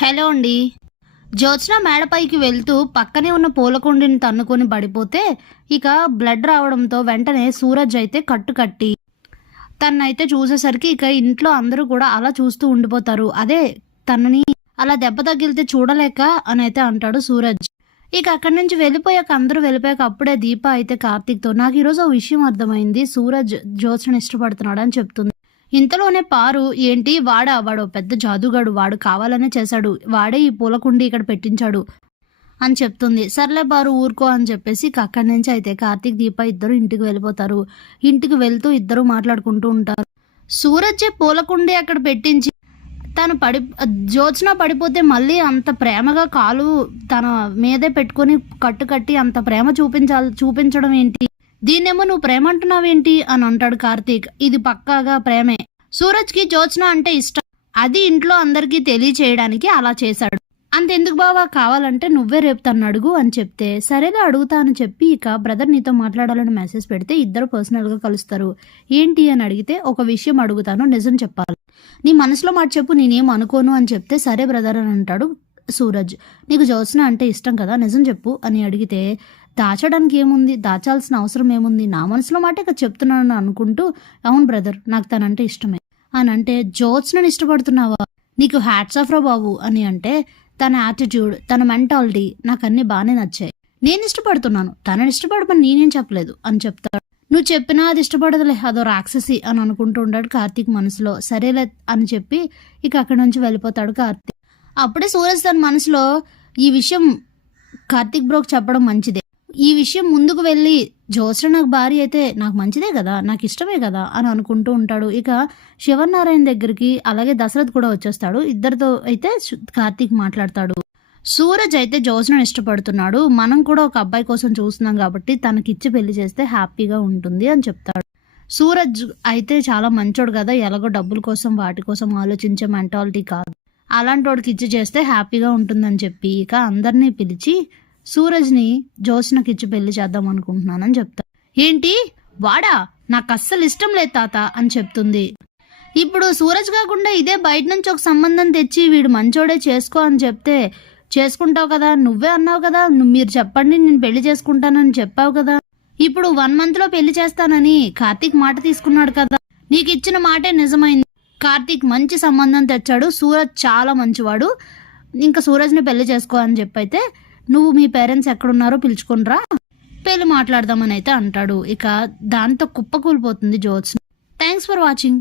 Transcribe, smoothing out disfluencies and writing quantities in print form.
Hello అండి. జ్యోత్స్న మేడపైకి వెళ్తూ పక్కనే ఉన్న పూలకుండిని తన్నుకొని పడిపోతే ఇక బ్లడ్ రావడంతో వెంటనే సూరజ్ అయితే కట్టుకట్టి తన్నైతే చూసేసరికి ఇక ఇంట్లో అందరూ కూడా అలా చూస్తూ ఉండిపోతారు. అదే తనని అలా దెబ్బ తగిలితే చూడలేక అని అయితే అంటాడు సూరజ్. ఇక అక్కడి నుంచి వెళ్ళిపోయాక అందరూ వెళ్ళిపోయాక అప్పుడే దీప అయితే కార్తీక్తో నాకు ఈరోజు ఓ విషయం అర్థమైంది, సూరజ్ జ్యోత్స్నని ఇష్టపడుతున్నాడు అని చెప్తుంది. ఇంతలోనే పారు ఏంటి వాడు పెద్ద జాదుగాడు, వాడు కావాలనే చేశాడు, వాడే ఈ పూలకుండి ఇక్కడ పెట్టించాడు అని చెప్తుంది. సర్లే పారు ఊరుకో అని చెప్పేసి అక్కడి నుంచి అయితే కార్తీక్ దీప ఇద్దరు ఇంటికి వెళ్ళిపోతారు. ఇంటికి వెళ్తూ ఇద్దరు మాట్లాడుకుంటూ ఉంటారు. సూరజ్ పూలకుండి అక్కడ పెట్టించి తను జ్యోత్స్న పడిపోతే మళ్ళీ అంత ప్రేమగా కాలు తన మీదే పెట్టుకొని కట్టుకట్టి అంత ప్రేమ చూపించడం ఏంటి, దీన్నేమో నువ్వు ప్రేమ అంటున్నావేంటి అని అంటాడు కార్తీక్. ఇది పక్కాగా ప్రేమే, సూరజ్కి జ్యోత్స్న అంటే ఇష్టం, అది ఇంట్లో అందరికీ తెలియచేయడానికి అలా చేశాడు. అంతెందుకు బావా, కావాలంటే నువ్వే రేపు తను అడుగు అని చెప్తే సరేలే అడుగుతా అని చెప్పి ఇక బ్రదర్ నీతో మాట్లాడాలని మెసేజ్ పెడితే ఇద్దరు పర్సనల్గా కలుస్తారు. ఏంటి అని అడిగితే ఒక విషయం అడుగుతాను, నిజం చెప్పాలి, నీ మనసులో మాట చెప్పు, నేనేం అనుకోను అని చెప్తే సరే బ్రదర్ అని అంటాడు సూరజ్. నీకు జ్యోత్స్న అంటే ఇష్టం కదా, నిజం చెప్పు అని అడిగితే దాచడానికి ఏముంది, దాచాల్సిన అవసరం ఏముంది, నా మనసులో మాట ఇక చెప్తున్నాను అనుకుంటూ అవును బ్రదర్ నాకు తనంటే ఇష్టమే అని అంటే జ్యోత్స్నని ఇష్టపడుతున్నావా, నీకు హ్యాట్స్ ఆఫ్ రా బాబు అని అంటే తన యాటిట్యూడ్ తన మెంటాలిటీ నాకు అన్నీ బాగానే నచ్చాయి, నేను ఇష్టపడుతున్నాను, తనని ఇష్టపడమని నేనేం చెప్పలేదు అని చెప్తాడు. నువ్వు చెప్పినా అది ఇష్టపడదులే, అదో రాక్షసి అని అనుకుంటూ ఉంటాడు కార్తీక్ మనసులో. సరేలే అని చెప్పి ఇక అక్కడి నుంచి వెళ్ళిపోతాడు కార్తీక్. అప్పుడే సూరజ్ తన మనసులో ఈ విషయం కార్తీక్ బ్రోకి చెప్పడం మంచిదే, ఈ విషయం ముందుకు వెళ్ళి జ్యోత్స్న నాకు భార్య అయితే నాకు మంచిదే కదా, నాకు ఇష్టమే కదా అని అనుకుంటూ ఉంటాడు. ఇక శివనారాయణ దగ్గరికి అలాగే దశరథ్ కూడా వచ్చేస్తాడు. ఇద్దరితో అయితే కార్తీక్ మాట్లాడతాడు. సూరజ్ అయితే జ్యోత్స్నని ఇష్టపడుతున్నాడు, మనం కూడా ఒక అబ్బాయి కోసం చూస్తున్నాం కాబట్టి తనకిచ్చి పెళ్లి చేస్తే హ్యాపీగా ఉంటుంది అని చెప్తాడు. సూరజ్ అయితే చాలా మంచోడు కదా, ఎలాగో డబ్బుల కోసం వాటి కోసం ఆలోచించే మెంటాలిటీ కాదు, అలాంటి వాడికి ఇచ్చి చేస్తే హ్యాపీగా ఉంటుందని చెప్పి ఇక అందరినీ పిలిచి సూరజ్ని జ్యోత్స్నకి ఇచ్చి పెళ్లి చేద్దాం అనుకుంటున్నానని చెప్తాడు. ఏంటి వాడా, నాకు అస్సలు ఇష్టం లేదు తాత అని చెప్తుంది. ఇప్పుడు సూరజ్ కాకుండా ఇదే బయట నుంచి ఒక సంబంధం తెచ్చి వీడు మంచోడే చేసుకో అని చెప్తే చేసుకుంటావు కదా, నువ్వే అన్నావు కదా, మీరు చెప్పండి నేను పెళ్లి చేసుకుంటానని చెప్పావు కదా, ఇప్పుడు 1 monthలో పెళ్లి చేస్తానని కార్తీక్ మాట తీసుకున్నాడు కదా, నీకు ఇచ్చిన మాటే నిజమైంది, కార్తీక్ మంచి సంబంధం తెచ్చాడు, సూరజ్ చాలా మంచివాడు, ఇంకా సూరజ్ని పెళ్లి చేసుకో అని చెప్పైతే నువ్వు మీ పేరెంట్స్ ఎక్కడున్నారో పిలుచుకునిరా పెళ్లి మాట్లాడదామని అయితే అంటాడు. ఇక దాంతో కుప్పకూలిపోతుంది జ్యోత్స్న. Thanks for watching.